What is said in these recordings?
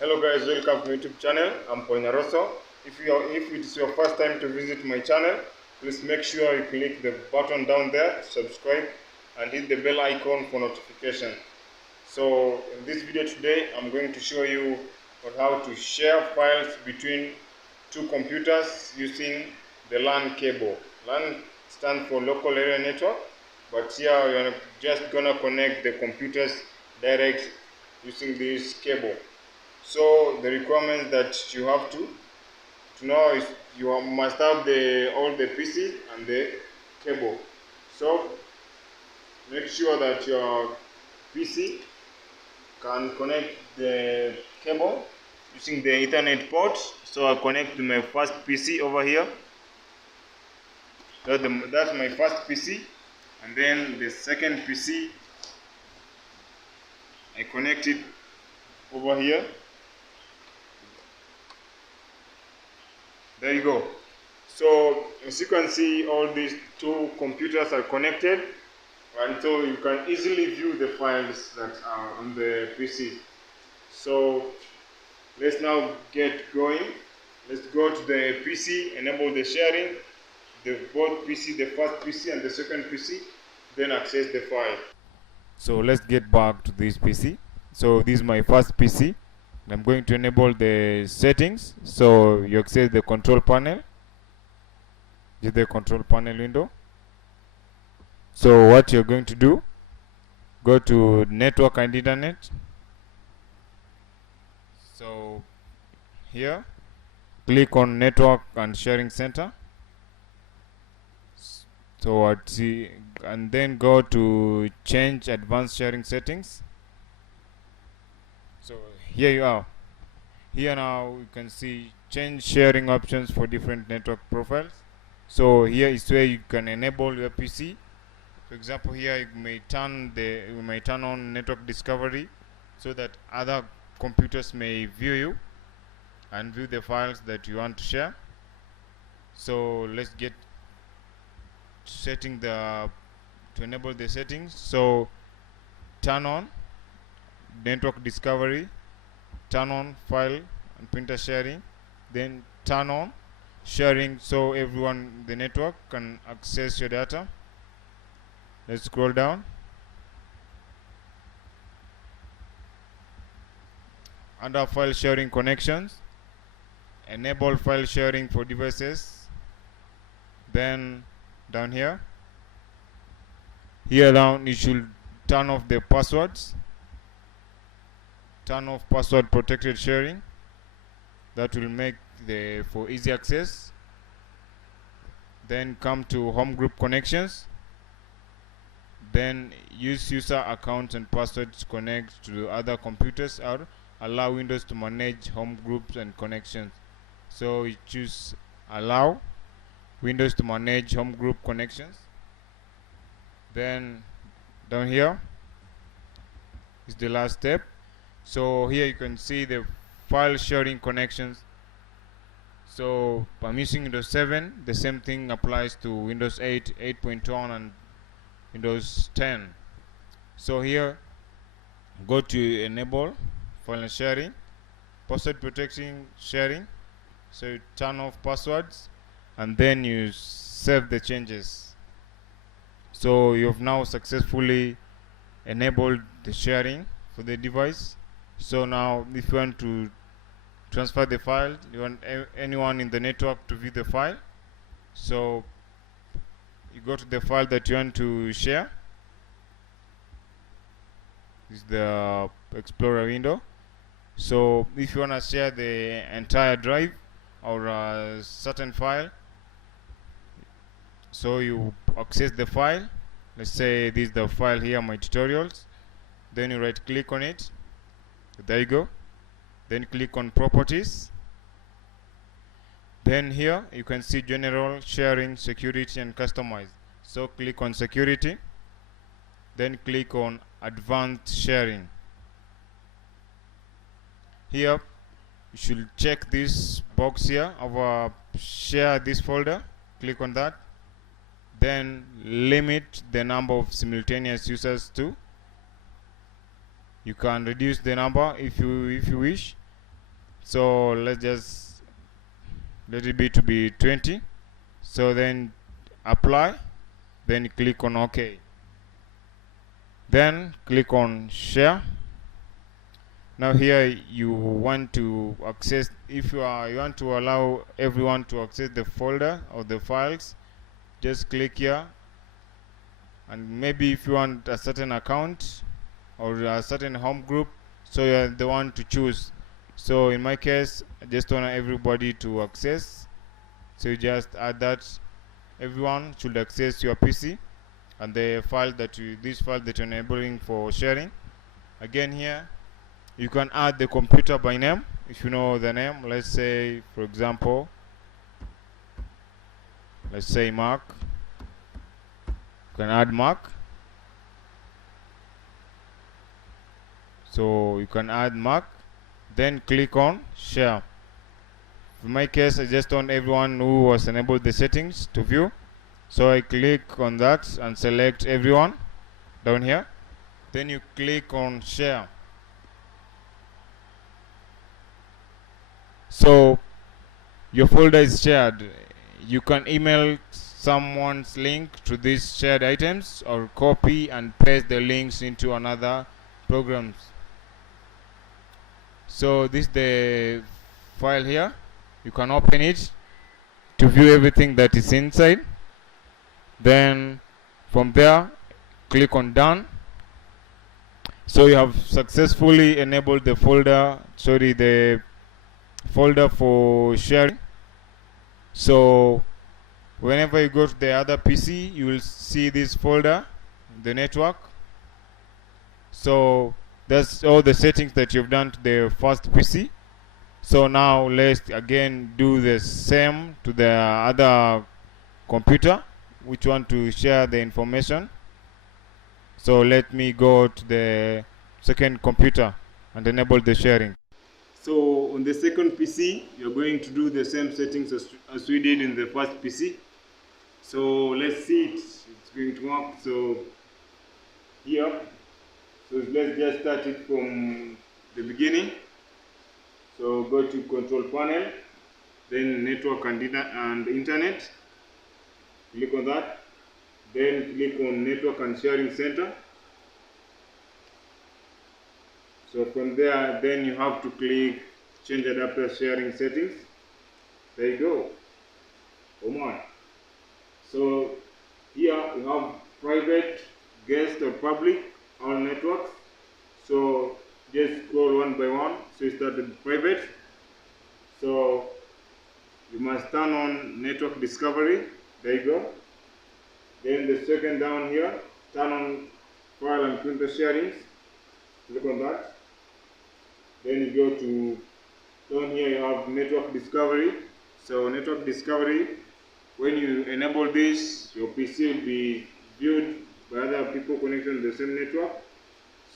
Hello guys, welcome to my YouTube channel. I'm Poinaroso. If it is your first time to visit my channel, please make sure you click the button down there, subscribe, and hit the bell icon for notification. So in this video today, I'm going to show you on how to share files between two computers using the LAN cable. LAN stands for local area network, but here you're just gonna connect the computers direct using this cable. So the requirements that you have to know is you must have all the PC and the cable. So make sure that your PC can connect the cable using the Ethernet port. So I'll connect to my first PC over here. That's my first PC, and then the second PC I connect it over here. There you go. So as you can see, all these two computers are connected, and so you can easily view the files that are on the PC. So let's now get going. Let's go to the PC, enable the sharing, both PC, the first PC and the second PC, then access the file. So let's get back to this PC. So this is my first PC. I'm going to enable the settings. So you access the control panel. This is the control panel window. So what you're going to do, go to network and internet. So here, click on network and sharing center. So and then go to change advanced sharing settings. So here you are. Here now you can see change sharing options for different network profiles. So here is where you can enable your PC. For example, here you may turn on network discovery so that other computers may view you and view the files that you want to share. So let's get to enable the settings. So turn on network discovery, turn on file and printer sharing, then turn on sharing so everyone in the network can access your data. Let's scroll down. Under file sharing connections, enable file sharing for devices. Then down here down you should turn off the passwords. Turn off password protected sharing. That will make for easy access. Then come to home group connections. Then use user accounts and passwords to connect to other computers, or allow Windows to manage home groups and connections. So you choose allow Windows to manage home group connections. Then down here is the last step. So here you can see the file sharing connections. So I'm using Windows 7. The same thing applies to Windows 8, 8.1 and Windows 10. So here go to enable file sharing, password protection sharing. So you turn off passwords and then you save the changes. So you have now successfully enabled the sharing for the device. So now if you want to transfer the file, you want anyone in the network to view the file, so you go to the file that you want to share. This is the Explorer window. So if you want to share the entire drive or a certain file, so you access the file. Let's say this is the file here, my tutorials. Then you right click on it. There you go. Then click on properties. Then here you can see general, sharing, security and customize. So click on security. Then click on advanced sharing. Here you should check this box here of share this folder. Click on that. Then limit the number of simultaneous users to. You can reduce the number if you wish. So let's just let it be to be 20. So then apply, then click on OK. Then click on share. Now here you want to access, if you want to allow everyone to access the folder or the files, just click here. And maybe if you want a certain account or a certain home group, so you're the one to choose. So in my case, I just want everybody to access. So you just add that everyone should access your PC and the file that this file that you're enabling for sharing. Again here, you can add the computer by name if you know the name. Let's say, for example, let's say Mark. You can add Mark. So you can add Mark, then click on share. In my case, I just want everyone who was enabled the settings to view. So I click on that and select everyone down here. Then you click on share. So your folder is shared. You can email someone's link to these shared items or copy and paste the links into another programs. So this is the file here. You can open it to view everything that is inside. Then from there, click on done. So you have successfully enabled the folder for sharing. So whenever you go to the other PC, you will see this folder, the network. So that's all the settings that you've done to the first PC. So now let's again do the same to the other computer which want to share the information. So let me go to the second computer and enable the sharing. So on the second PC, you're going to do the same settings as we did in the first PC. So let's see it's going to work. So here, so let's just start it from the beginning. So go to control panel, then network and internet. Click on that. Then click on network and sharing center. So from there, then you have to click change adapter sharing settings. There you go. Come on. So here you have private, guest or public, all networks. So just scroll one by one. So you start with private. So you must turn on network discovery. There you go. Then the second down here, turn on file and printer sharings. Click on that. Then you go to down here, you have network discovery. So network discovery, when you enable this, your PC will be viewed by other people connected to the same network.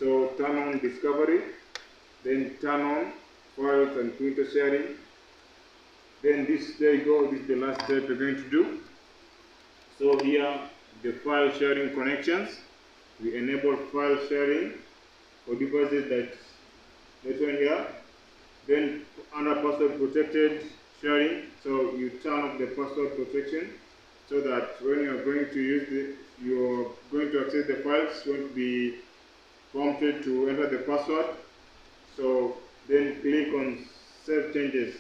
So turn on discovery, then turn on files and printer sharing. Then there you go, this is the last step we're going to do. So here, the file sharing connections. We enable file sharing for devices that's one here. Then under password protected sharing, so you turn off the password protection so that when you're going to use you're going to access the files, you won't be prompted to enter the password. So then click on save changes.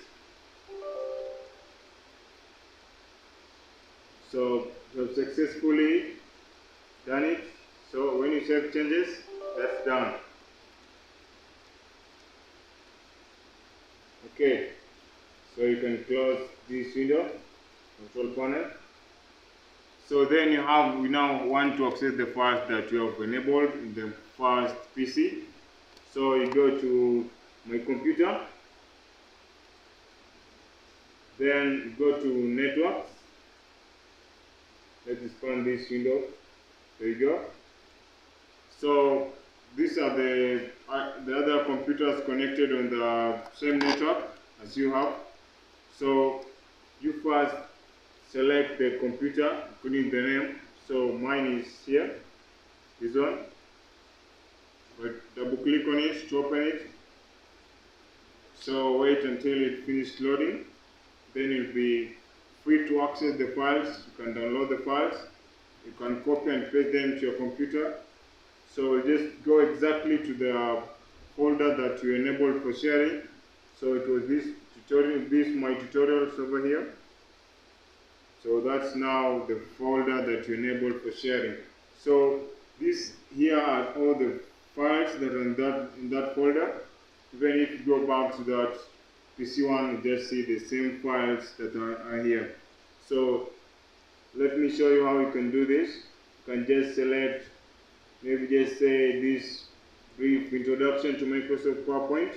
So you have successfully done it. So when you save changes, that's done. Okay, so you can close this window, control panel. So then we now want to access the files that you have enabled in the first PC. So you go to my computer, then go to networks. Let's expand this window. There you go. So these are the other computers connected on the same network as you have. So you first select the computer, put in the name. So mine is here, this one. But double click on it to open it. So wait until it finishes loading, then you'll be free to access the files. You can download the files, you can copy and paste them to your computer. So just go exactly to the folder that you enabled for sharing. So it was this tutorial, my tutorials over here. So that's now the folder that you enabled for sharing. So this here are all the files that are in that folder. Even if you go back to that PC one, you just see the same files that are here. So let me show you how you can do this. You can just select, maybe just say this brief introduction to Microsoft PowerPoint.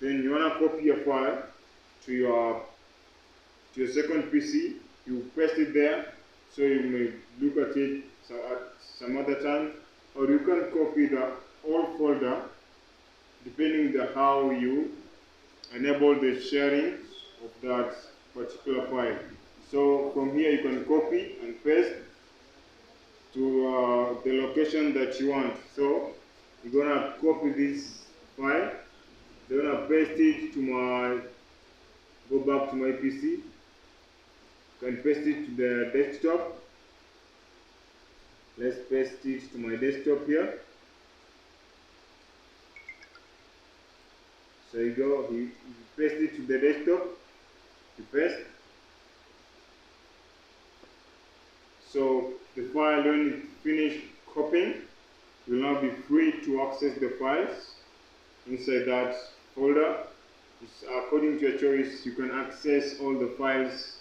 Then you want to copy your file to your second PC. You paste it there, so you may look at it at some other time, or you can copy the whole folder depending on how you enable the sharing of that particular file. So from here you can copy and paste to the location that you want. So you're gonna copy this file, then I'm gonna paste it to go back to my PC. You can paste it to the desktop. Let's paste it to my desktop here. So you go, you paste it to the desktop, you paste. So the file, when it finished copying, will now be free to access the files inside that folder. It's according to your choice. You can access all the files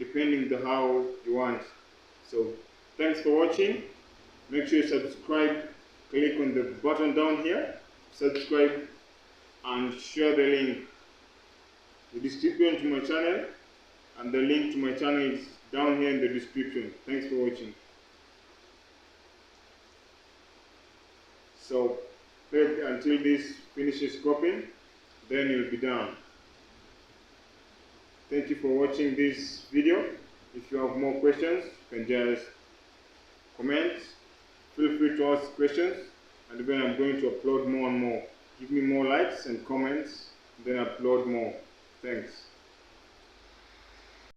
depending on how you want. So thanks for watching. Make sure you subscribe. Click on the button down here, subscribe, and share the link. The description to my channel and the link to my channel is down here in the description. Thanks for watching. So wait until this finishes copying, then you'll be done. Thank you for watching this video. If you have more questions, you can just comment. Feel free to ask questions, and then I'm going to upload more and more. Give me more likes and comments, then upload more. Thanks.